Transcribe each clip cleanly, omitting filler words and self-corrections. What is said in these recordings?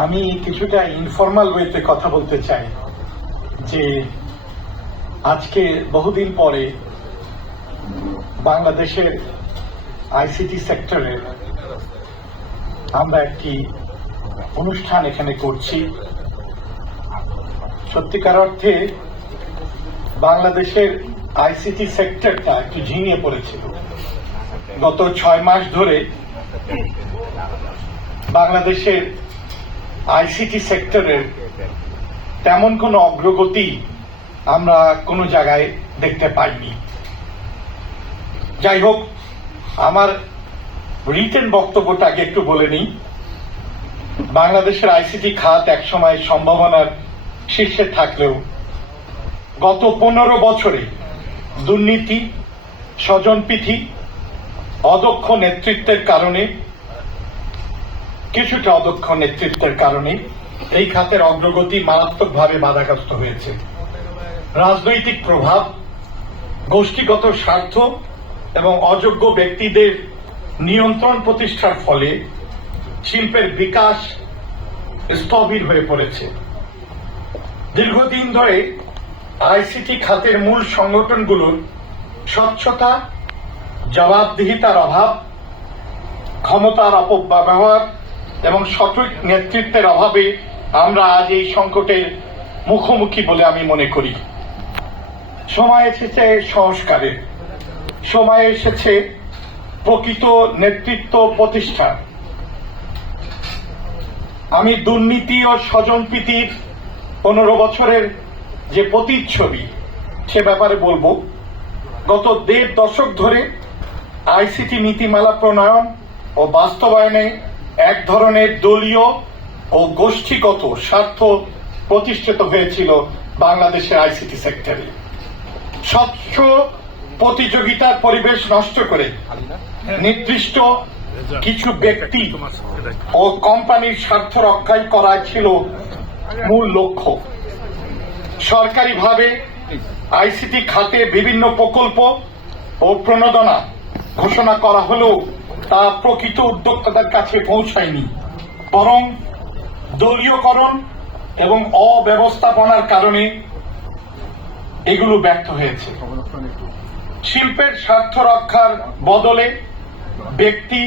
আমি কিছুটা ইনফর্মাল ওয়েতে কথা বলতে চাই যে আজকে বহুদিন পরে বাংলাদেশের আইসিটি সেক্টরে আমরা একটি অনুষ্ঠান এখানে করছি। সত্যিকার অর্থে বাংলাদেশের আইসিটি সেক্টরটা একটু ঝিমিয়ে পড়েছিল। গত 6 মাস ধরে বাংলাদেশের আইসিটি সেক্টরের তেমন কোনো অগ্রগতি আমরা কোনো জায়গায় দেখতে পাইনি। যাই হোক, আমার রিটেন বক্তব্যটা আগে একটু বলে নিই। বাংলাদেশের আইসিটি খাত একসময় সম্ভাবনার শীর্ষে থাকলেও গত 15 বছরে দুর্নীতি, স্বজনপ্রীতি, অদক্ষ নেতৃত্বের কারণে এই খাতের অগ্রগতি মারাত্মকভাবে বাধাগ্রস্ত হয়েছে। রাজনৈতিক প্রভাব, গোষ্ঠীগত স্বার্থ এবং অযোগ্য ব্যক্তিদের নিয়ন্ত্রণ প্রতিষ্ঠার ফলে শিল্পের বিকাশ স্থবির হয়ে পড়েছে। দীর্ঘদিন ধরে আইসিটি খাতের মূল সংগঠনগুলোর স্বচ্ছতা, জবাবদিহিতার অভাব, ক্ষমতার অপব্যবহার এবং সঠিক নেতৃত্বের অভাবে আমরা আজ এই সংকটের মুখোমুখি বলে আমি মনে করি। সময় এসেছে সংস্কারের, সময় এসেছে প্রকৃত নেতৃত্ব প্রতিষ্ঠা। আমি দুর্নীতি ও স্বজনপ্রীতির 15 বছরের যে প্রতিচ্ছবি সে ব্যাপারে বলবো। গত 1.5 দশক ধরে আইসিটি নীতিমালা প্রণয়ন ও বাস্তবায়নে এক ধরনের দলীয় ও গোষ্ঠীগত স্বার্থ প্রতিষ্ঠিত হয়েছিল বাংলাদেশের আইসিটি সেক্টরে। স্বচ্ছ প্রতিযোগিতার পরিবেশ নষ্ট করে নির্দিষ্ট কিছু ব্যক্তি ও কোম্পানির স্বার্থ রক্ষাই করা ছিল মূল লক্ষ্য। সরকারিভাবে আইসিটি খাতে বিভিন্ন প্রকল্প ও প্রণোদনা ঘোষণা করা হলেও তা প্রকৃত উদ্যোক্তাদের কাছে পৌঁছায়নি, বরং দলীয়করণ এবং অব্যবস্থাপনার কারণে এগুলো ব্যর্থ হয়েছে। শিল্পের স্বার্থ রক্ষার বদলে ব্যক্তি,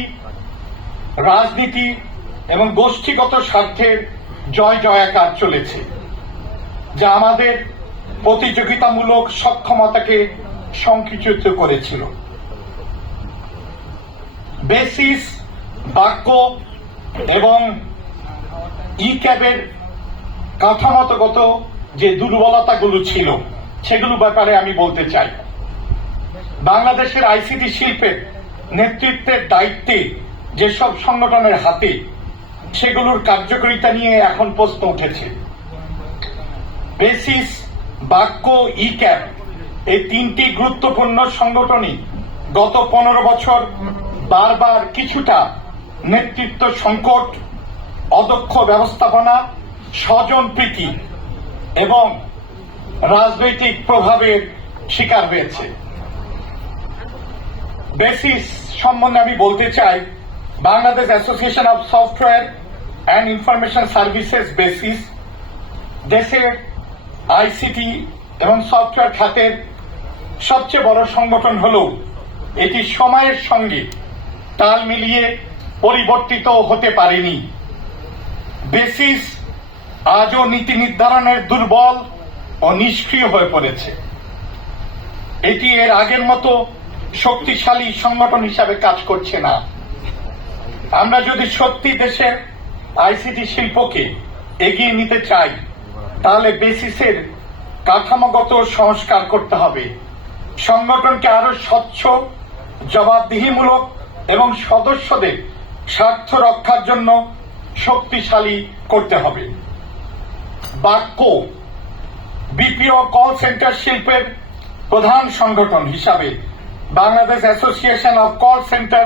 রাজনীতি এবং গোষ্ঠীগত স্বার্থের জয় জয়াকার চলেছে, যা আমাদের প্রতিযোগিতামূলক সক্ষমতাকে সংকুচিত করেছিল। বেসিস, বাক্য এবং ইক্যাবের কাঠামোগত যে দুর্বলতাগুলো ছিল সেগুলো ব্যাপারে আমি বলতে চাই। বাংলাদেশের আইসিটি শিল্পের নেতৃত্বের দায়িত্বে যেসব সংগঠনের হাতে, সেগুলোর কার্যকারিতা নিয়ে এখন প্রশ্ন উঠেছে। বেসিস, বাক্য, ইক্যাব এই 3টি গুরুত্বপূর্ণ সংগঠনই গত 15 বছর বারবার কিছুটা নেতৃত্ব সংকট, অদক্ষ ব্যবস্থাপনা, স্বজনপ্রীতি এবং রাজনৈতিক প্রভাবের শিকার হয়েছে। বেসিস সম্বন্ধে আমি বলতে চাই, Bangladesh association of software and information services basis দেশের আইসিটি এবং সফটওয়্যার খাতের সবচেয়ে বড় সংগঠন হলেও এটি সময়ের সঙ্গে তাল মিলিয়ে পরিবর্তিত হতে পারেনি। বেসিস আজও নীতি নির্ধারণের দুর্বল ও নিষ্ক্রিয় হয়ে পড়েছে। এটি এর আগের মতো শক্তিশালী সংগঠন হিসাবে কাজ করছে না। আমরা যদি সত্যি দেশের আইসিটি শিল্পকে এগিয়ে নিতে চাই, তাহলে বেসিসের কাঠামোগত সংস্কার করতে হবে। সংগঠনকে আরো স্বচ্ছ, জবাবদিহিমূলক এবং সদস্যদের স্বার্থ রক্ষার জন্য শক্তিশালী করতে হবে। বাক্য বিপিও কল সেন্টার শিল্পের প্রধান সংগঠন হিসাবে Bangladesh association of call centre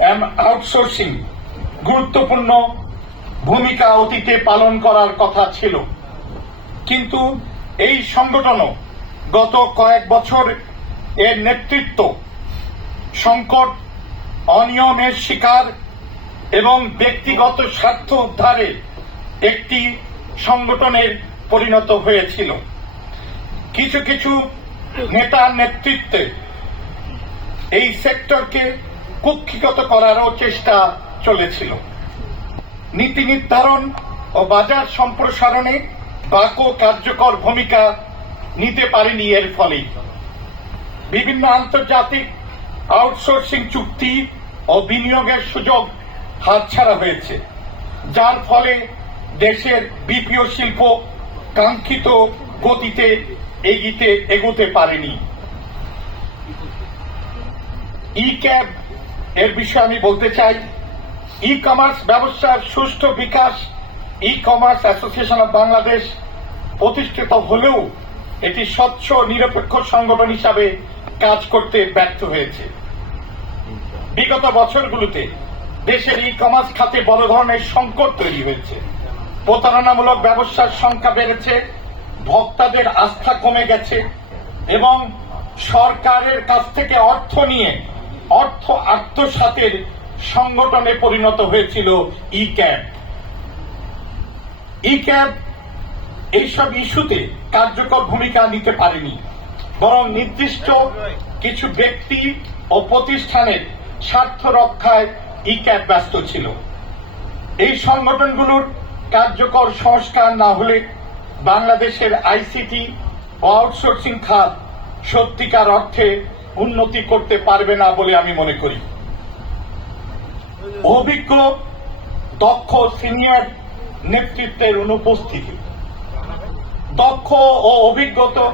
and outsourcing গুরুত্বপূর্ণ ভূমিকা অতীতে পালন করার কথা ছিল, কিন্তু এই সংগঠনও গত কয়েক বছর এর নেতৃত্ব সংকট, অনিয়মের শিকার এবং ব্যক্তিগত স্বার্থ উদ্ধারে একটি সংগঠনের পরিণত হয়েছিল। কিছু কিছু নেতার নেতৃত্বে এই সেক্টরকে কুক্ষিগত করারও চেষ্টা চলেছিল। নীতি নির্ধারণ ও বাজার সম্প্রসারণে বাকো কার্যকর ভূমিকা নিতে পারেনি। এর ফলে বিভিন্ন আন্তর্জাতিক আউটসোর্সিং চুক্তি ও বিনিয়োগের সুযোগ হাতছাড়া হয়েছে, যার ফলে দেশের বিপিও শিল্প কাঙ্ক্ষিত গতিতে এগোতে পারেনি। ই ক্যাব এর বিষয়ে আমি বলতে চাই, ই কমার্স ব্যবসার সুষ্ঠু বিকাশ e commerce association of Bangladesh প্রতিষ্ঠিত হলেও এটি স্বচ্ছ নিরপেক্ষ সংগঠন হিসাবে কাজ করতে ব্যর্থ হয়েছে। বিগত বছরগুলোতে দেশের ই কমার্স খাতে বড় ধরনের সংকট তৈরি হয়েছে। প্রতারণামূলক ব্যবসার সংখ্যা বেড়েছে, ভোক্তাদের আস্থা কমে গেছে এবং সরকারের কাছ থেকে অর্থ নিয়ে অর্থ আত্মসাতের সংগঠনে পরিণত হয়েছিল ই ক্যাব। ই ক্যাব এইসব ইস্যুতে কার্যকর ভূমিকা নিতে পারেনি, বরং নির্দিষ্ট কিছু ব্যক্তি ও প্রতিষ্ঠানের স্বার্থ রক্ষায় ই ক্যাব ব্যস্ত ছিল। এই সংগঠনগুলোর কার্যকর সংস্কার না হলে বাংলাদেশের আইসিটি ও আউটসোর্সিং খাত সত্যিকার অর্থে উন্নতি করতে পারবে না বলে আমি মনে করি। অভিজ্ঞ দক্ষ সিনিয়র নেতৃত্বের অনুপস্থিতি, দক্ষ ও অভিজ্ঞতা